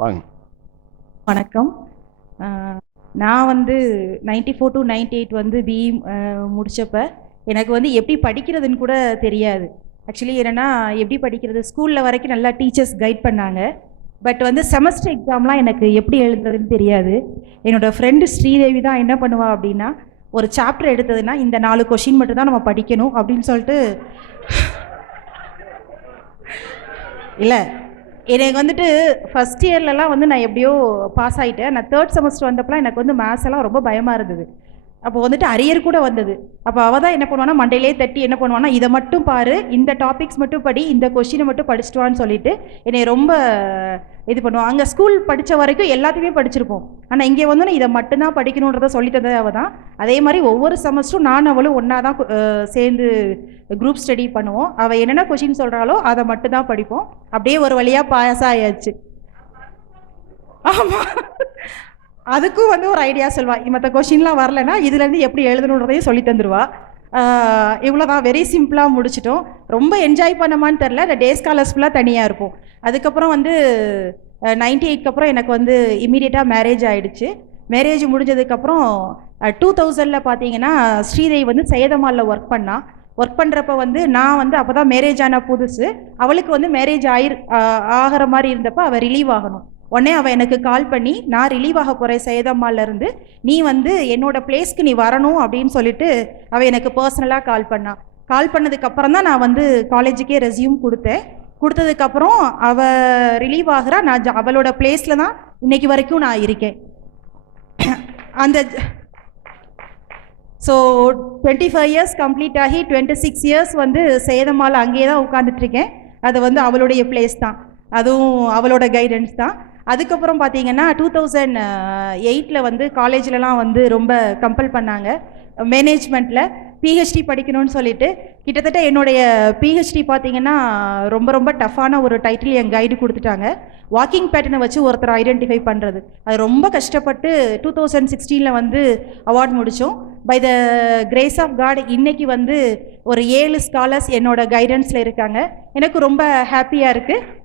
வாங்க. வணக்கம். நான் வந்து 94 to 98 வந்து பிஇ முடித்தப்ப எனக்கு வந்து எப்படி படிக்கிறதுன்னு கூட தெரியாது. ஆக்சுவலி என்னென்னா, எப்படி படிக்கிறது, ஸ்கூலில் வரைக்கும் நல்லா டீச்சர்ஸ் கைட் பண்ணாங்க. பட் வந்து செமஸ்டர் எக்ஸாம்லாம் எனக்கு எப்படி எழுதுறதுன்னு தெரியாது. என்னோடய ஃப்ரெண்டு ஸ்ரீதேவி தான் என்ன பண்ணுவா அப்படின்னா, ஒரு சாப்டர் எடுத்ததுன்னா இந்த 4 கொஷின் மட்டும் தான் நம்ம படிக்கணும் அப்படின்னு சொல்லிட்டு, இல்லை எனக்கு வந்துட்டு ஃபஸ்ட் இயர்லலாம் வந்து நான் எப்படியோ பாஸ் ஆகிட்டேன். நான் தேர்ட் செமஸ்டர் வந்தப்பலாம் எனக்கு வந்து மேத்ஸ் எல்லாம் ரொம்ப பயமாக இருந்தது. அப்போ வந்துட்டு அரியர் கூட வந்தது. அப்போ அவள் தான் என்ன பண்ணுவானா, மண்டையிலே தட்டி என்ன பண்ணுவானா, இதை மட்டும் பாரு, இந்த டாபிக்ஸ் மட்டும் படி, இந்த கொஷினை மட்டும் படிச்சுட்டுவான்னு சொல்லிட்டு என்னை ரொம்ப இது பண்ணுவோம். அங்கே ஸ்கூல் படித்த வரைக்கும் எல்லாத்தையுமே படிச்சிருப்போம். ஆனால் இங்கே வந்து இதை மட்டும்தான் படிக்கணுன்றதை சொல்லி தந்தது அவள் தான். அதே மாதிரி ஒவ்வொரு செமஸ்டரும் நான் அவளும் ஒன்றா தான் சேர்ந்து குரூப் ஸ்டடி பண்ணுவோம். அவள் என்னென்ன கொஷின் சொல்கிறாளோ அதை மட்டும் தான் படிப்போம். அப்படியே ஒரு வழியாக பாஸ் ஆயாச்சு. ஆமாம், அதுக்கும் வந்து ஒரு ஐடியா சொல்வாள். மற்ற கொஷின்லாம் வரலைன்னா இதுலேருந்து எப்படி எழுதணுன்றதையும் சொல்லி தந்துடுவா. இவ்வளோதான், வெரி சிம்பிளாக முடிச்சிட்டோம். ரொம்ப என்ஜாய் பண்ணமான்னு தெரில. இந்த டே ஸ்காலர்ஸ் ஃபுல்லாக தனியாக இருப்போம். அதுக்கப்புறம் வந்து 98க்கு அப்புறம் எனக்கு வந்து இமீடியட்டாக மேரேஜ் ஆகிடுச்சு. மேரேஜ் முடிஞ்சதுக்கப்புறம் 2000 பார்த்தீங்கன்னா ஸ்ரீதேவி வந்து சையதமாலில் ஒர்க் பண்ணால். ஒர்க் பண்ணுறப்ப வந்து நான் வந்து அப்போ தான் மேரேஜ் ஆன புதுசு. அவளுக்கு வந்து மேரேஜ் ஆகிற மாதிரி இருந்தப்போ அவள் ரிலீவ் ஆகணும். உடனே அவள் எனக்கு கால் பண்ணி, நான் ரிலீவ் ஆக போகிறேன் சையதம்மாலேருந்து, நீ வந்து என்னோடய பிளேஸ்க்கு நீ வரணும் அப்படின்னு சொல்லிட்டு அவள் எனக்கு பர்சனலாக கால் பண்ணாள். கால் பண்ணதுக்கப்புறம் தான் நான் வந்து காலேஜுக்கே ரெஸ்யூம் கொடுத்தேன். கொடுத்ததுக்கப்புறம் அவள் ரிலீவ் ஆகிறா. நான் அவளோட பிளேஸில் தான் இன்றைக்கி வரைக்கும் நான் இருக்கேன். அந்த ஸோ 25 இயர்ஸ் கம்ப்ளீட் ஆகி 26 இயர்ஸ் வந்து சையதம்மாவில் அங்கேயே தான் உட்காந்துட்ருக்கேன். அது வந்து அவளுடைய பிளேஸ் தான், அதுவும் அவளோட கைடன்ஸ் தான். அதுக்கப்புறம் பார்த்தீங்கன்னா 2008 வந்து காலேஜ்லலாம் வந்து ரொம்ப கம்பல் பண்ணாங்க மேனேஜ்மெண்ட்டில் பிஹெச்டி படிக்கணும்னு சொல்லிட்டு. கிட்டத்தட்ட என்னுடைய பிஹெச்டி பார்த்தீங்கன்னா ரொம்ப ரொம்ப டஃப்பான ஒரு டைட்டில் என் கைடு கொடுத்துட்டாங்க. வாக்கிங் பேட்டர்னை வச்சு ஒருத்தர் ஐடென்டிஃபை பண்ணுறது, அது ரொம்ப கஷ்டப்பட்டு 2016 வந்து அவார்ட் முடித்தோம். By the grace of God இன்னைக்கு வந்து ஒரு 7 ஸ்காலர்ஸ் என்னோட கைடன்ஸில் இருக்காங்க. எனக்கு ரொம்ப ஹாப்பியாக இருக்குது.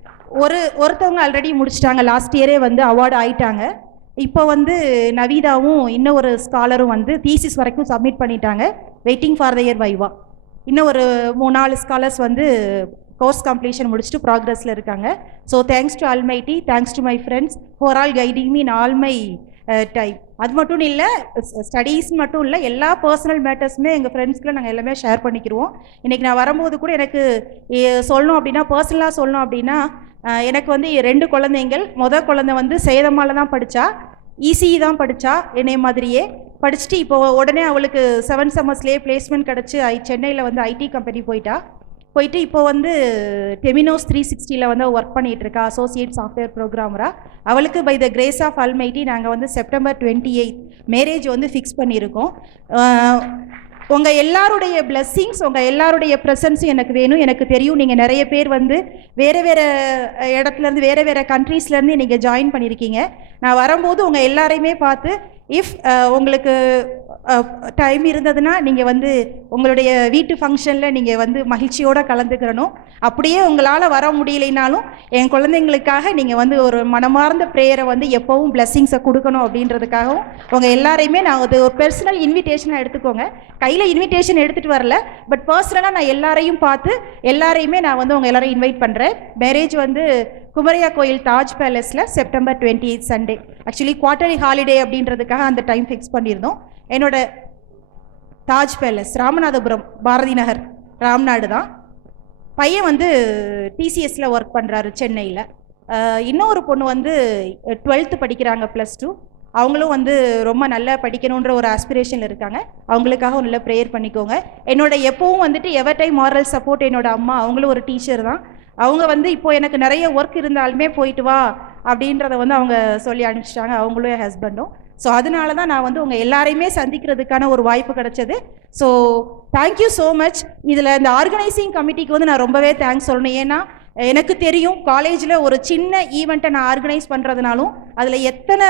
ஒருத்தவங்க ஆல்ரெடி முடிச்சிட்டாங்க, லாஸ்ட் இயரே வந்து அவார்டு ஆயிட்டாங்க. இப்போ வந்து நவீதாவும் இன்னும் ஒரு ஸ்காலரும் வந்து தீசிஸ் வரைக்கும் சப்மிட் பண்ணிட்டாங்க. வெயிட்டிங் ஃபார் த இயர் வைவா. இன்னும் ஒரு 3-4 ஸ்காலர்ஸ் வந்து கோர்ஸ் கம்ப்ளீஷன் முடிச்சுட்டு ப்ராக்ரஸில் இருக்காங்க. So thanks to almighty, thanks to my friends for all guiding me in all my time. அது மட்டும் இல்லை, ஸ்டடீஸ் மட்டும் இல்லை, எல்லா பர்சனல் மேட்டர்ஸுமே எங்கள் ஃப்ரெண்ட்ஸ்க்குள்ள நாங்கள் எல்லாமே ஷேர் பண்ணிக்கிடுவோம். இன்றைக்கி நான் வரும்போது கூட எனக்கு சொல்லணும் அப்படின்னா, பர்சனலாக சொல்லணும் அப்படின்னா, எனக்கு வந்து 2 குழந்தைங்கள். குழந்தை வந்து சையதம்மாவில் தான் படித்தா, இசிஇ தான் படித்தா, என்னை மாதிரியே படிச்சுட்டு இப்போ உடனே அவளுக்கு 7 செமஸ்லேயே பிளேஸ்மெண்ட் கிடச்சி சென்னையில் வந்து ஐடி கம்பெனி போயிட்டு இப்போ வந்து டெமினோஸ் 360 வந்து ஒர்க் பண்ணிகிட்டு இருக்கா, அசோசியேட் சாஃப்ட்வேர் ப்ரோக்ராமராக. அவளுக்கு by the grace of almighty நாங்கள் வந்து செப்டம்பர் 28 மேரேஜ் வந்து ஃபிக்ஸ் பண்ணியிருக்கோம். உங்கள் எல்லாருடைய பிளெஸ்ஸிங்ஸ், உங்கள் எல்லாருடைய ப்ரெசன்ஸும் எனக்கு வேணும். எனக்கு தெரியும் நீங்கள் நிறைய பேர் வந்து வேறு இடத்துலேருந்து வேறு கண்ட்ரீஸ்லேருந்து நீங்கள் ஜாயின் பண்ணியிருக்கீங்க. நான் வரும்போது உங்கள் எல்லாரையுமே பார்த்து, இஃப் உங்களுக்கு டைம் இருந்ததுன்னா நீங்கள் வந்து உங்களுடைய வீட்டு ஃபங்க்ஷனில் நீங்கள் வந்து மகிழ்ச்சியோடு கலந்துக்கிறணும். அப்படியே உங்களால் வர முடியலைனாலும் என் குழந்தைங்களுக்காக நீங்கள் வந்து ஒரு மனமார்ந்த ப்ரேயரை வந்து எப்போவும் பிளெஸ்ஸிங்ஸை கொடுக்கணும் அப்படின்றதுக்காகவும் உங்கள் எல்லாரையுமே நான் அது ஒரு பர்சனல் இன்விடேஷனாக எடுத்துக்கோங்க. கையில் இன்விடேஷன் எடுத்துகிட்டு வரல, பட் பர்சனலாக நான் எல்லாரையும் பார்த்து எல்லாரையுமே நான் வந்து உங்கள் எல்லாரையும் இன்வைட் பண்ணுறேன். மேரேஜ் வந்து குமரியா கோயில் தாஜ் பேலஸில் September 28 Sunday. Actually quarterly holiday அப்படின்றதுக்காக அந்த டைம் ஃபிக்ஸ் பண்ணியிருந்தோம். என்னோட தாஜ் பேலஸ் ராமநாதபுரம், பாரதி நகர், ராம்நாடு தான். பையன் வந்து டிசிஎஸில் ஒர்க் பண்ணுறாரு சென்னையில். இன்னொரு பொண்ணு வந்து 12th படிக்கிறாங்க, +2. அவங்களும் வந்து ரொம்ப நல்லா படிக்கணுன்ற ஒரு ஆஸ்பிரேஷனில் இருக்காங்க. அவங்களுக்காக நல்ல ப்ரேயர் பண்ணிக்கோங்க. என்னோட எப்பவும் வந்துட்டு எவர் டைம் மாரல் சப்போர்ட் என்னோட அம்மா. அவங்களும் ஒரு டீச்சர் தான். அவங்க வந்து இப்போ எனக்கு நிறைய ஒர்க் இருந்தாலுமே போயிட்டு வா அப்படின்றத வந்து அவங்க சொல்லி அனுப்பிச்சிட்டாங்க, அவங்களும் என் ஹஸ்பண்டும். ஸோ அதனால தான் நான் வந்து உங்கள் எல்லாரையுமே சந்திக்கிறதுக்கான ஒரு வாய்ப்பு கிடச்சது. So thank you so much. இதில் இந்த ஆர்கனைசிங் கமிட்டிக்கு வந்து நான் ரொம்பவே தேங்க்ஸ் சொல்லணும். ஏன்னா எனக்கு தெரியும் காலேஜில் ஒரு சின்ன ஈவெண்ட்டை நான் ஆர்கனைஸ் பண்ணுறதுனாலும் அதில் எத்தனை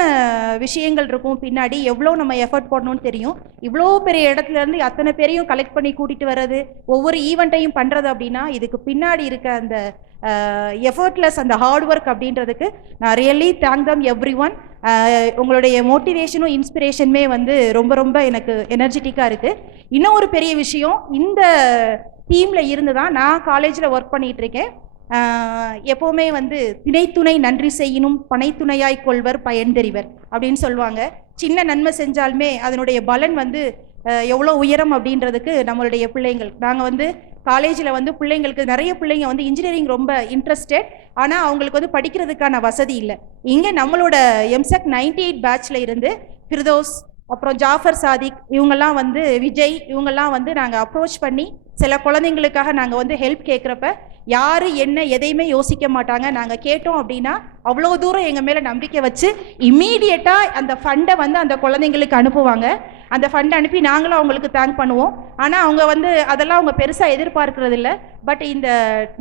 விஷயங்கள் இருக்கும், பின்னாடி எவ்வளோ நம்ம எஃபர்ட் போடணும்னு தெரியும். இவ்வளோ பெரிய இடத்துலேருந்து அத்தனை பேரையும் கலெக்ட் பண்ணி கூட்டிகிட்டு வர்றது, ஒவ்வொரு ஈவெண்ட்டையும் பண்ணுறது அப்படின்னா இதுக்கு பின்னாடி இருக்க அந்த எஃபர்ட்லெஸ், அந்த ஹார்ட் ஒர்க் அப்படின்றதுக்கு நான் ரியலி தேங்க் தம் எவ்ரி ஒன். உங்களுடைய மோட்டிவேஷனும் இன்ஸ்பிரேஷனுமே வந்து ரொம்ப ரொம்ப எனக்கு எனர்ஜெட்டிக்காக இருக்குது. இன்னும் ஒரு பெரிய விஷயம், இந்த டீமில் இருந்து தான் நான் காலேஜில் ஒர்க் பண்ணிகிட்ருக்கேன். எப்போவுமே வந்து திணைத்துணை நன்றி செய்யணும், பனைத்துணையாய் கொள்வர் பயன்தெரிவர் அப்படின்னு சொல்லுவாங்க. சின்ன நன்மை செஞ்சாலுமே அதனுடைய பலன் வந்து எவ்வளோ உயரம் அப்படின்றதுக்கு நம்மளுடைய பிள்ளைங்கள், நாங்கள் வந்து காலேஜில் வந்து பிள்ளைங்களுக்கு நிறைய பிள்ளைங்க வந்து இன்ஜினியரிங் ரொம்ப இன்ட்ரெஸ்டட், ஆனால் அவங்களுக்கு வந்து படிக்கிறதுக்கான வசதி இல்லை. இங்கே நம்மளோட எம்செக் 98 பேட்சில் இருந்து ஃபிர்தோஸ், அப்புறம் ஜாஃபர் சாதிக், இவங்கெல்லாம் வந்து விஜய், இவங்கெல்லாம் வந்து நாங்கள் அப்ரோச் பண்ணி சில குழந்தைங்களுக்காக நாங்கள் வந்து ஹெல்ப் கேட்குறப்ப யார் என்ன எதையுமே யோசிக்க மாட்டாங்க. நாங்கள் கேட்டோம் அப்படின்னா அவ்வளோ தூரம் எங்கள் மேலே நம்பிக்கை வச்சு இம்மீடியட்டாக அந்த ஃபண்டை வந்து அந்த குழந்தைங்களுக்கு அனுப்புவாங்க. அந்த ஃபண்டை அனுப்பி நாங்களும் அவங்களுக்கு தேங்க் பண்ணுவோம். ஆனால் அவங்க வந்து அதெல்லாம் அவங்க பெருசாக எதிர்பார்க்கறது இல்லை. பட் இந்த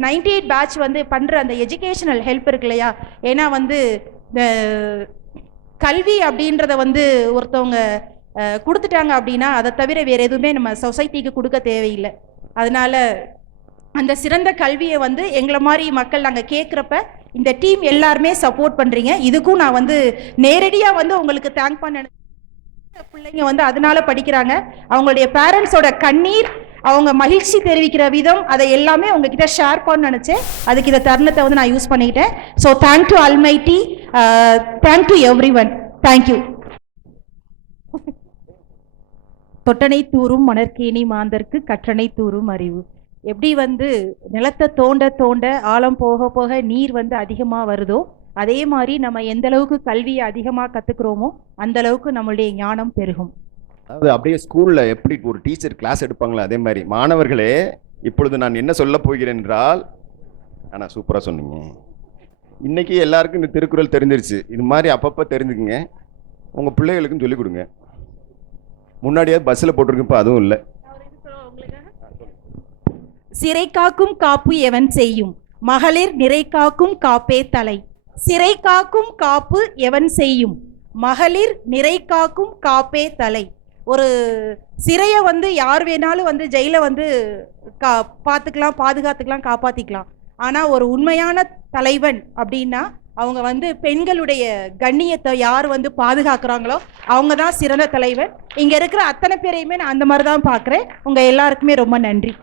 98 பேட்ச் வந்து பண்ணுற அந்த எஜுகேஷனல் ஹெல்ப் இருக்கு இல்லையா, ஏன்னா வந்து இந்த கல்வி அப்படின்றத வந்து ஒருத்தவங்க கொடுத்துட்டாங்க அப்படின்னா அதை தவிர வேறு எதுவுமே நம்ம சொசைட்டிக்கு கொடுக்க தேவையில்லை. அதனால் அந்த சிறந்த கல்வியை வந்து எங்களை மாதிரி மக்கள் நாங்கள் கேட்குறப்ப இந்த டீம் எல்லாருமே சப்போர்ட் பண்ணுறீங்க. இதுக்கும் நான் வந்து நேரடியாக வந்து உங்களுக்கு தேங்க் பண்ண, பிள்ளைங்க வந்து அதனால படிக்கிறாங்க. அவங்களுடைய பேரண்ட்ஸோட கண்ணீர், அவங்க மகிழ்ச்சி தெரிவிக்கிற விதம், அதை எல்லாமே உங்ககிட்ட ஷேர் பண்ண நினச்சேன். அதுக்கு இந்த தருணத்தை வந்து நான் யூஸ் பண்ணிக்கிட்டேன். So thank to almighty, thank to every one, thank you. தொட்டனை தூரும் மணற்கேணி மாந்தர்க்கு கற்றனை தூரும் அறிவு. எப்படி வந்து நிலத்தை தோண்ட தோண்ட ஆழம் போக போக நீர் வந்து அதிகமாக வருதோ, அதே மாதிரி நம்ம எந்த அளவுக்கு கல்வியை அதிகமாக கற்றுக்குறோமோ அந்த அளவுக்கு நம்மளுடைய ஞானம் பெருகும். அதாவது அப்படியே ஸ்கூலில் எப்படி ஒரு டீச்சர் கிளாஸ் எடுப்பாங்களோ அதே மாதிரி, மாணவர்களே இப்பொழுது நான் என்ன சொல்ல போகிறேன் என்றால், ஆனால் சூப்பராக சொன்னீங்க. இன்றைக்கி எல்லாருக்கும் இந்த திருக்குறள் தெரிஞ்சிருச்சு. இது மாதிரி அப்பப்போ தெரிஞ்சுக்குங்க, உங்கள் பிள்ளைகளுக்கும் சொல்லிக் கொடுங்க. முன்னாடியாவது பஸ்ஸில் போட்டிருக்கு, இப்போ அதுவும் இல்லை. சிறை காக்கும் காப்பு எவன் செய்யும், மகளிர் நிறை காக்கும் காப்பே தலை. சிறை காக்கும் காப்பு எவன் செய்யும், மகளிர் நிறை காக்கும் காப்பே தலை. ஒரு சிறையை வந்து யார் வேணாலும் வந்து ஜெயில வந்து பார்த்துக்கலாம், பாதுகாத்துக்கலாம், காப்பாற்றிக்கலாம். ஆனால் ஒரு உண்மையான தலைவன் அப்படின்னா அவங்க வந்து பெண்களுடைய கண்ணியத்தை யார் வந்து பாதுகாக்கிறாங்களோ அவங்க தான் சிறந்த தலைவன். இங்கே இருக்கிற அத்தனை பேரையுமே நான் அந்த மாதிரி தான் பார்க்குறேன். உங்கள் எல்லாருக்குமே ரொம்ப நன்றி.